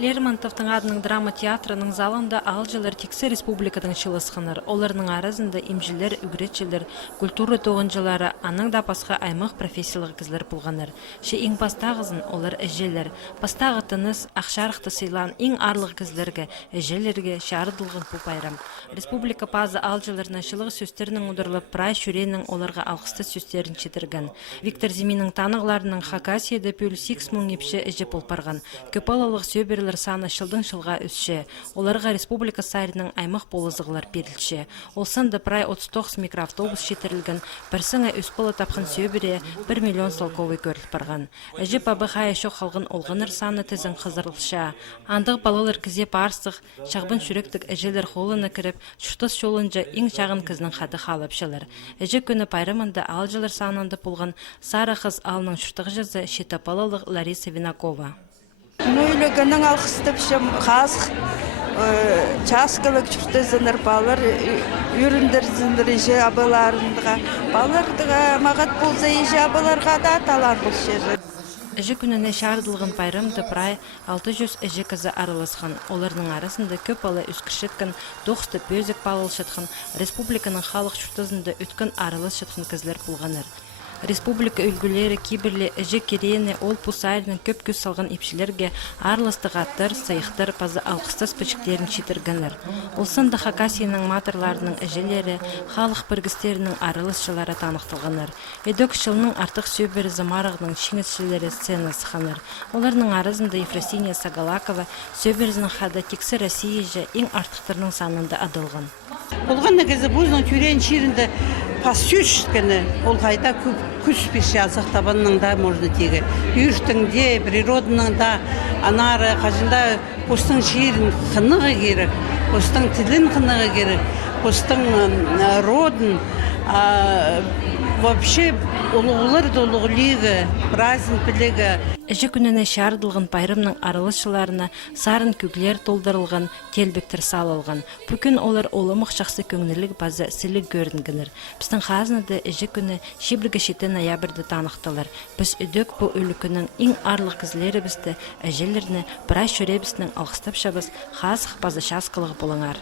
Лермонтовтың адының драма театрының залында алжылар тексе республикадан шылысқаныр. Оларның арасында имжилер, үгретчілер, культура тоғынжылары, аның да пасқа аймақ профессиялық кізлер болғаныр. Ше ең пастағызын олар әжелер. Пастағы тыныс, ақшарықты сыйлан ең арлық кізлерге, әжелерге шарыдылғын бұл байрам. Республика пазы алжыларына шылығы сөстерінің ұдырылып, прай шүренің оларға алқысты сөстерін четірген. Виктор Зиминің танығыларының Хакасияда пөл 6 мың епші әже полпарған. Көпалалық сөберлер саны шылдың шылға өсші. Оларға республика сайрының аймақ болызығылар берілші. Олсында прай 39 микроавтобус шетірілген, бірсіңі өспілі тапқын сөбере 1 миллион салковый көріліп барған. Әже пабы қай шоқ қалғын олғыныр саны тізін қызырылша. Андық балалар кізе парсық, шағбын шүректік әжелер қолыны кіріп, шұртыс шолынжа ең шағын кізінің қады қалып шылыр. Әже күні пайрымында алжылар санында болған Сара қыз алының шұртығы жазы Шетапалалық Лариса Винакова. Нөйлігінің алқыстыпшым қазық, часкылық жүрті зыныр балар, үріндір зыныр ежі абыларындыға, балардыға мағат болза ежі абыларға да талар бұл шері. Әжі күніне шардылғын пайрымды прай 600 әжі кізі арылысқан. Олардың арасында көп алы үскіршеткен, доқсты бөзік балылшытқын, республиканың халық шұртызында өткен арылыс шытқын кізлер болғаныр. Республика үлгілері кибірлі әжі керені ол пусайрының көп көз салған епшілерге арлысты ғаттыр, сайықтыр, пазы алқыстас пөчіктерін шетіргінлер. Олсында Хакасияның матырларының әжелері, халық біргістерінің арылысшылары танықтылғаныр. Эдок шылының артық сөбері замарығының шеңісшілері сценасы қаныр. Оларының арызында Ефросиния Сагалакова сөберізінің қада тексі Россия жа ең артықтырының санында адылған. Олғанна кезі бұзның түрен шерінде пасүйшкені ол қайда күш пеш жазық табанның да можны тегі. Үйіртіңде, природының да анары қажында постың шерін қынығы керек, постың тілін қынығы керек, постың родын, вообще олығылар долығылығы, праздник білігі. Әжі күніне шардылған пайрымның арылысшыларына сарын көглер толдырылған, телбектір салылған. Бүкін олар олымық шақсы көңнілік базы сілік көрінгінір. Біздің қазынады әжі күні шебіргі шеті ноябрді танықтылар. Біз үдік бұл өлі күнің ең арлық кізлері бізді әжелеріне бірай шөре біздің алғыстап шабыз қазық базы шасқылығы болыңар.